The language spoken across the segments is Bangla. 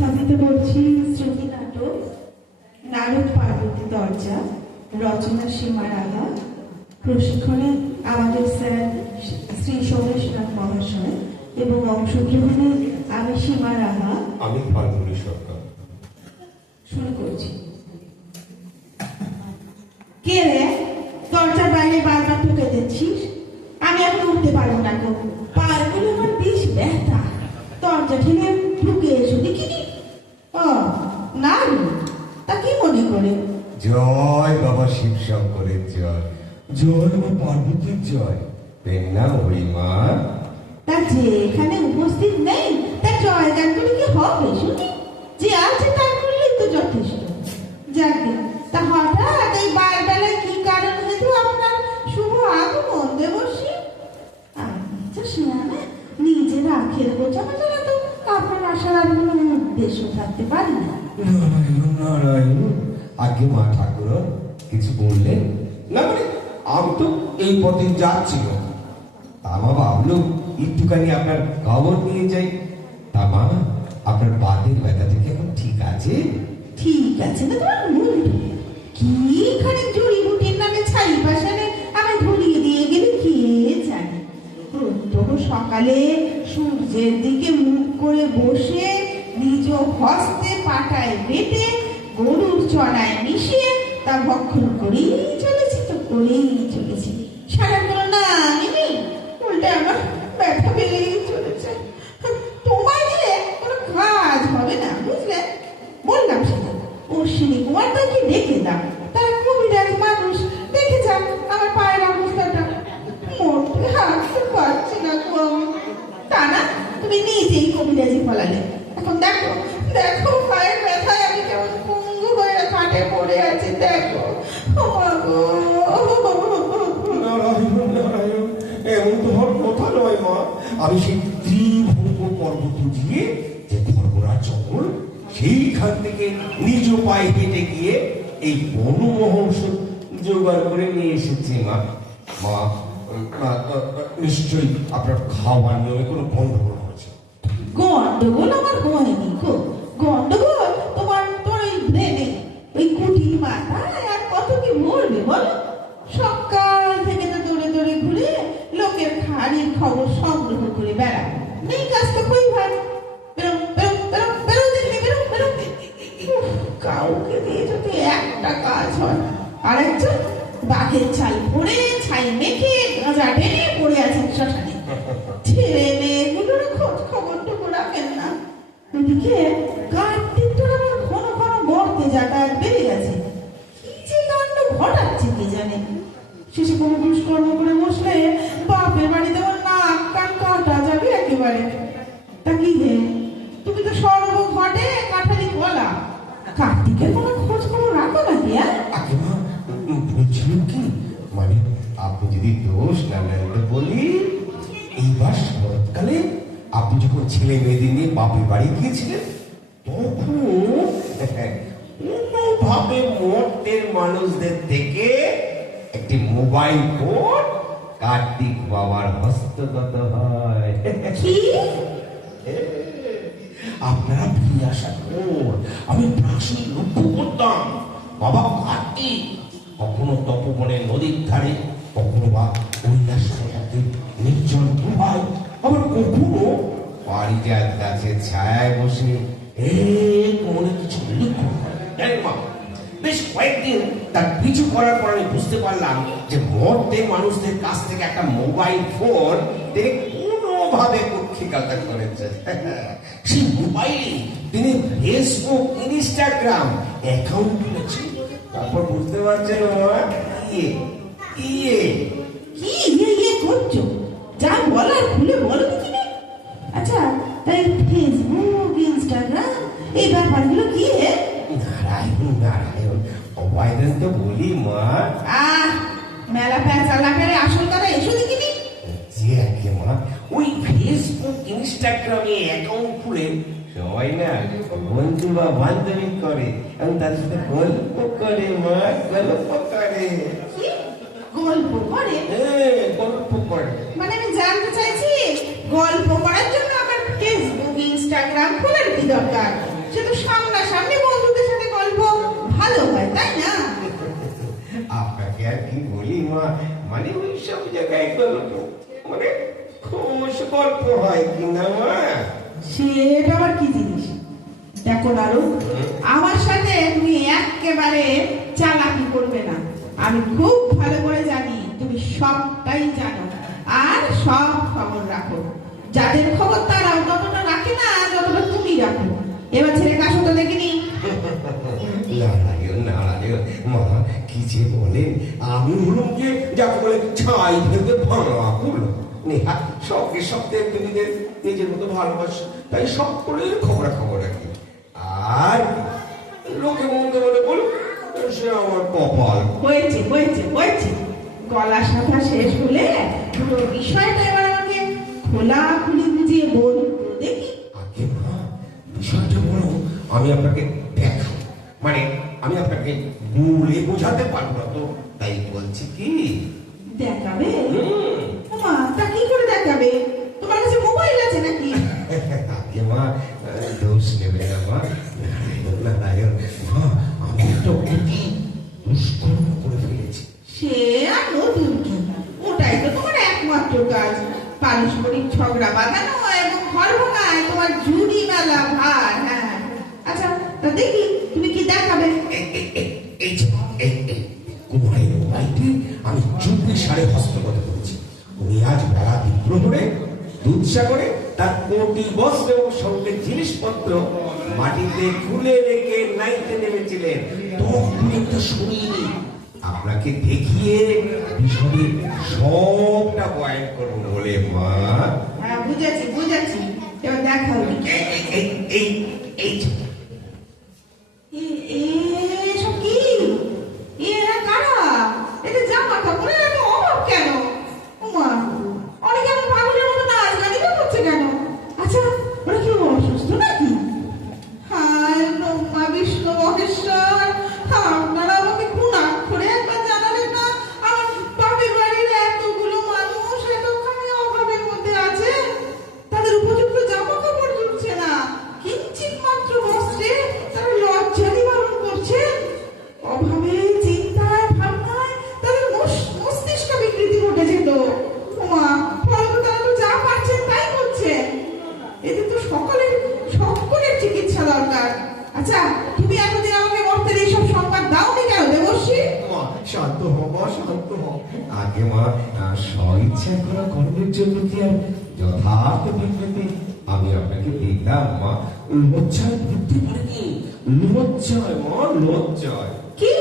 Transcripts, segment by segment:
উপস্থাপিত করছি শ্রুতি নাটক নারদ পার্বতী দরজা, রচনা সীমা রাহা, প্রশিক্ষণে আমাদের স্যার শ্রী সোমেশনাথ মহাশয় এবং অংশগ্রহণে আমি সীমা রাহা, আমি ফাল্গুনী সরকার। শুরু করছি। কে রে, দরজার বাইরে বারবার ঢুকে দিচ্ছিস? আমি এখন উঠতে পারবো না গো, পায়েগুলো আমার বেশ ব্যথা। দরজা ঠেলে ঢুকে এসো দেখিনি। ও না, তা কি মনে করে? জয় বাবা শিব শঙ্করের জয়, জয় মা পার্বতীর জয়। পেন না ওই মা। তা যে এখানে উপস্থিত নেই তার জয় গান করে কি হবে শুনি? যে আছে তার করলেই তো যথেষ্ট। যাকে তা হঠাৎ এই বারবেলায় কি কারণ হেতু আপনার শুভ আগমন দেবশ্রী? আচ্ছা শোনা, নিজের আখের গোছা না তো আপনার আসার আর কোনো উদ্দেশ্য থাকতে পারে না। নারায়ণ নারায়ণ। আগে মা ঠাকুর কিছু বললেন না? মানে আমি তো এই পথে যাচ্ছিল, তা মা ভাবলুম একটুখানি আপনার খবর নিয়ে যাই। তা মা, আপনার বাতের ব্যথা থেকে এখন ঠিক আছে? ঠিক আছে না তোমার মুন্ডু? কি খানিক জড়িবুটির নামে ছাই পাশানে আমি ধরিয়ে দিয়ে গেলে কে জানে। প্রত্যহ সকালে সূর্যের দিকে মুখ করে বসে নিজ হস্তে পাটায় বেটে গরুর চড়ায় মিশিয়ে তা ভক্ষণ করেই চলেছি, তো করেই চলেছি। সারা কোনো না নেই, উল্টে আমার ব্যথা বেড়েই চলেছে। তোমায় দিয়ে কোনো কাজ হবে না, বুঝলে? বললাম সেটা অশ্বিনী কুমার তাকে ডেকে দাও, তারা কবিরাজ মানুষ, দেখে যান আমার পায়ের অবস্থাটা। মোটে হাঁটতে পারছি না গো আমি। তা না, তুমি নিজেই কবিরাজি ফলালে। এখন দেখো দেখো, পায়ের ব্যথায় আমি কেমন পঙ্গু হয়ে খাটে পড়ে আছি, দেখো। ও মা গো, নারায়ণ নারায়ণ, এমন তো হওয়ার কথা নয় মা। আমি সেই ত্রিভঙ্গ পর্বত দিয়ে যে খরগোড়া জঙ্গল, সেইখান থেকে নিজ পায়ে হেঁটে গিয়ে এই বনমোহন জোগাড় করে নিয়ে এসেছি মা। মা, নিশ্চয়ই আপনার খাওয়ার নিয়মে কোনো গন্ডগোল হয়েছে। গন্ডগোল আমার হয়নি গো। গন্ডগোল তোমার তোর ওই ব্রেনে, ওই কুটির মাথায় আর কত কি বলবে বলো? সকাল থেকে তো দৌড়ে দৌড়ে ঘুরে লোকের খাড়ির খবর সংগ্রহ করে বেড়া, নেই কাজ তো কই ভাই। বেরো বেরো বেরো বেরো, দেখলে বেরো বেরো। কাউকে দিয়ে যদি একটা কাজ হয়, আরেকজন বাঘের ছাল পরে ছাই মেখে গাঁজা টেনে পড়ে আছেন শ্মশানে। ছেলে মেয়েগুলোর খোঁজ খবর টুকু রাখেন না। এদিকে কার্তিক তোর আবার ঘন ঘন মরতে যাতায়াত বেড়ে গেছে। কি যে কাণ্ড ঘটাচ্ছে কে জানে। শেষে কোনো দুষ্কর্ম করে বসলে বাপের বাড়িতে আমার নাক কান কাটা যাবে একেবারে। তা কি হে, তুমি তো সর্বঘটে কাঠালি বলা, কার্তিকের কোনো খোঁজ খবর রাখো নাকি? আগে মা, বলছিল কি, মানে আপনি যদি দোষ না নেন বলি, এইবার শরৎকালে আপনি যখন ছেলে মেয়েদের নিয়ে বাপের বাড়ি গিয়েছিলেন, তখন কোনোভাবে মঠের মানুষদের থেকে একটি মোবাইল ফোন কার্তিক বাবার হস্তগত হয়। কি? আপনারা ফিরে আসার পর আমি প্রাচীন লক্ষ্য করতাম বাবা কার্তিক কখনো তপবনের নদীর ধারে, কখনো বা কৈলাস পর্বতের নির্জন গুহায়, আবার কখনো পারিজাত গাছের ছায়ায় বসে মনে কিছু লিখো। বেশ কয়েকদিন তার পিছু করার পর আমি বুঝতে পারলাম যে মর্তের মানুষদের কাছ থেকে একটা মোবাইল ফোন তিনি কোনোভাবে কুক্ষিগত করেছে। সেই মোবাইলে তিনি ফেসবুক, ইনস্টাগ্রাম অ্যাকাউন্ট খুলেছে। তারপর বুঝতে পারছেন কি করছো? যা বলার খুলে বলো দেখি। আচ্ছা, তাই ফেসবুক, ইনস্টাগ্রাম এই ব্যাপারগুলো কি? নারায়ণ নারায়ণ, অবায়দান তো বলি মা। মেলা প্যাঁচা লাগারে আসল কথা এসো দেখিনি। যে আগে মা, ওই ফেসবুক ইনস্টাগ্রামে অ্যাকাউন্ট খুলে সবাই না বন্ধু বা বান্ধবী করে এবং তার সাথে গল্প করে মা, গল্প করে। গল্প করে? গল্প করে মানে আমি জানতে চাইছি, গল্প করার জন্য আমার ফেসবুক ইনস্টাগ্রাম খোলার কি দরকার? সে তো সামনাসামনি বন্ধুদের সাথে গল্প ভালো হয়, তাই না? আপনাকে আর কি বলি মা, মানে ওই সব জায়গায় গল্প মানে খুশ গল্প হয় কিনা মা? সেটা আবার কি জিনিস? দেখো নারু, আমার সাথে তুমি একেবারে চালাকি করবে না। আমি খুব ভালো করে জানি তুমি সবটাই জানো আর সব খবর রাখো। যাদের খবর তারাও ততটা রাখে না যতটা তুমি রাখো। এবার ছেলে কাশো তো দেখিনি। নারায়ণ নারায়ণ মা, কি যে বলেন! আমি হলুম যে যাকে বলে ছাই ফেলতে ভাঙা করলো নেহা সবকে সবকে নিজের মতো ভালোবাসে, তাই সব করে খবর রাখি। আর লোকে মন্দ বলে বলুক, সে আমার কপাল। হয়েছে হয়েছে হয়েছে, গলা সাথা শেষ হলে পুরো বিষয়টা এবার আমাকে খোলাখুলি বুঝিয়ে বলুন দেখি। আগে মা, বিষয়টা বলো, আমি আপনাকে দেখাই, মানে আমি আপনাকে বলে বোঝাতে পারবো না তো, তাই বলছি কি দেখাবে? মা, তা কি করে দেখাবে? তোমার কাছে মোবাইল আছে নাকি? আগে মা, দোষ নেবে না মা। নারায়ণ মা, আমি একটা অতি দুষ্কর্ম করে ফেলেছি। সে আর নতুন কি, ওটাই তো তোমার একমাত্র কাজ। পারস্পরিক ঝগড়া বাঁধানো এবং ঘর ভাঙায় তোমার জুড়ি মেলা ভার। হ্যাঁ, আচ্ছা তা দেখি তুমি কি দেখাবে। কুমারের মোবাইলটি আমি চুপি সাড়ে হস্তগত করেছি। উনি আজ বেলা প্রহরে দুধসাগরে তার কোটি বস্ত্র এবং সঙ্গে জিনিসপত্র মাটিতে খুলে রেখে নাইতে নেমেছিলেন। তখন একটা শুনিনি, আপনাকে দেখিয়ে বিষয়ে সবটা বয়ান করবো বলে মা। হ্যাঁ, বুঝেছি বুঝেছি, এবার দেখাও। এসব কি? এরা কারা? এতে জামা কাপড়ের এত অভাব কেন? ওমা, অনেকে এমন পাগলের মতো নাচ গানিও করছে কেন? আচ্ছা, ওরা কি অসুস্থ নাকি? হায় ব্রহ্মা বিষ্ণু মহেশ্বর, আপনারা আমাকে কোন অক্ষরে একবার জানালেন না? আমার বাপের বাড়ির এতগুলো মানুষ এতখানি অভাবের মধ্যে আছে, তাদের উপযুক্ত জামা কাপড় জুটছে না, কিঞ্চিত মাত্র বস্ত্রে তারা লজ্জা নিবারণ করছে। অভাবে চিন্তায় ভাবনায় তাদের মস্তিষ্ক বিকৃতি ঘটে যেত। ওমা, ফলত তারা তো যা পারছেন তাই করছেন। এতে তো সকলের চিকিৎসা দরকার। আচ্ছা, তুমি এতদিন আমাকে মর্তের এইসব সংবাদ দাওনি কেন দেবশ্রী? মা শান্ত হও মা, শান্ত হও। আগে মা, স্বইচ্ছায় করা কর্মের জন্য কি আর যথার্থ বিবৃতি আমি আপনাকে দিলাম মা? লজ্জায় বুঝতে পারিনি, লজ্জায় মা, লজ্জায়। কি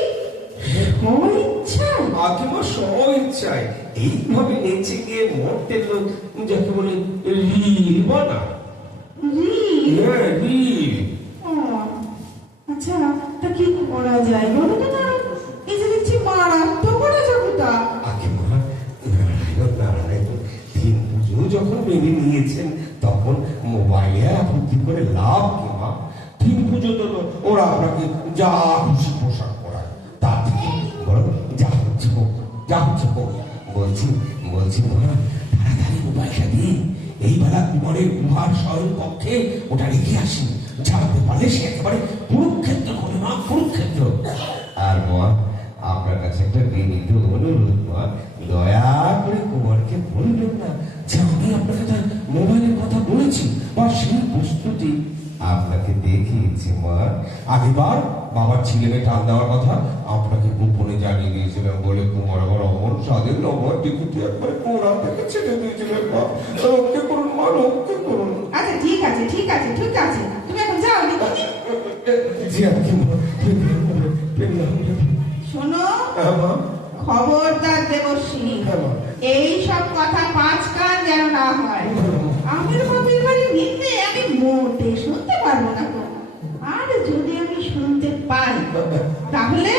স্বইচ্ছা? আগে মা, স্বইচ্ছায় এইভাবে নেচে গিয়ে মর্তের লোক যাকে বলে রিল বানা। হ্যাঁ, রিল। আচ্ছা, তা কি করা যায় বলো তো না? এই যে দেখছি মারাত্মক করা যাবো তা। আগে মা, নারায়ণ নারায়ণ, দিন পুজো যখন মেনে নিয়েছেন তখন মোবাইলে আপত্তি করে লাভ কি মা? দিন পুজো তো ওরা আপনাকে যা খুশি পোশাক পরায়, তার থেকে বরং যা হচ্ছে হোক, যা হচ্ছে হোক। বলছি মা, তাড়াতাড়ি মোবাইলটা দিন, এই বেলা কুমারের গুহার শয়ন কক্ষে ওটা রেখে আসি। জানতে পারলে সে একেবারে কুরুক্ষেত্র করে মা, কুরুক্ষেত্র। আর মা, আপনার কাছে একটা বিনীত অনুরোধ মা, দয়া করে কুমারকে বলবেন না যে আমি আপনাকে তার মোবাইলের কথা বলেছি বা সেই বস্তুটি আপনাকে দেখিয়েছি মা। আগেবার বাবার ছেলেকে টান দেওয়ার কথা আপনাকে গোপনে জানিয়ে দিয়েছিলাম বলে কুমার আবার অমর স্বাদের নম্বর টিকিটি একবার কোড়া থেকে ছেড়ে দিয়েছিলেন মা। রক্ষে করুন মা, রক্ষে করুন। আচ্ছা, ঠিক আছে ঠিক আছে ঠিক আছে, তুমি এখন যাও দেখি। জি আজকে মা, শোনো, খবরদার দেবশ্রী, এই সব কথা পাঁচ কান যেন না হয়। আমার বাপের বাড়ি নিন্দে আমি মোটে শুনতে পারবো না তো। আর যদি আমি শুনতে পাই তাহলে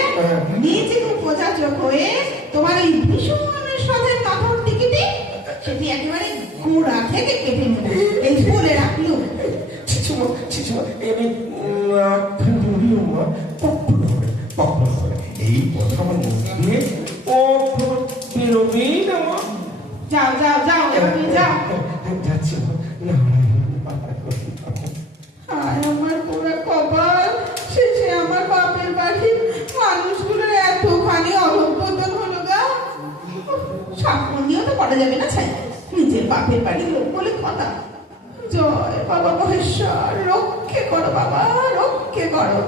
নিজেকে বোঝা চোখ হয়ে তোমার এই ভীষণের সাথে কাপড় টিকিটি সেটি একেবারে গোড়া থেকে কেটে নেবে, এই বলে রাখলো। এই কথা আমার মুখ দিয়ে বেরোবেই না মা। যাও যাও যাও, এবার তুমি যাও। যাচ্ছি মা। হায় আমার পুরো যাবে না ছাই, নিজের বাপের বাড়ির লোক বলে কথা। জয় বাবা মহেশ্বর, রক্ষে করো বাবা, রক্ষে করো।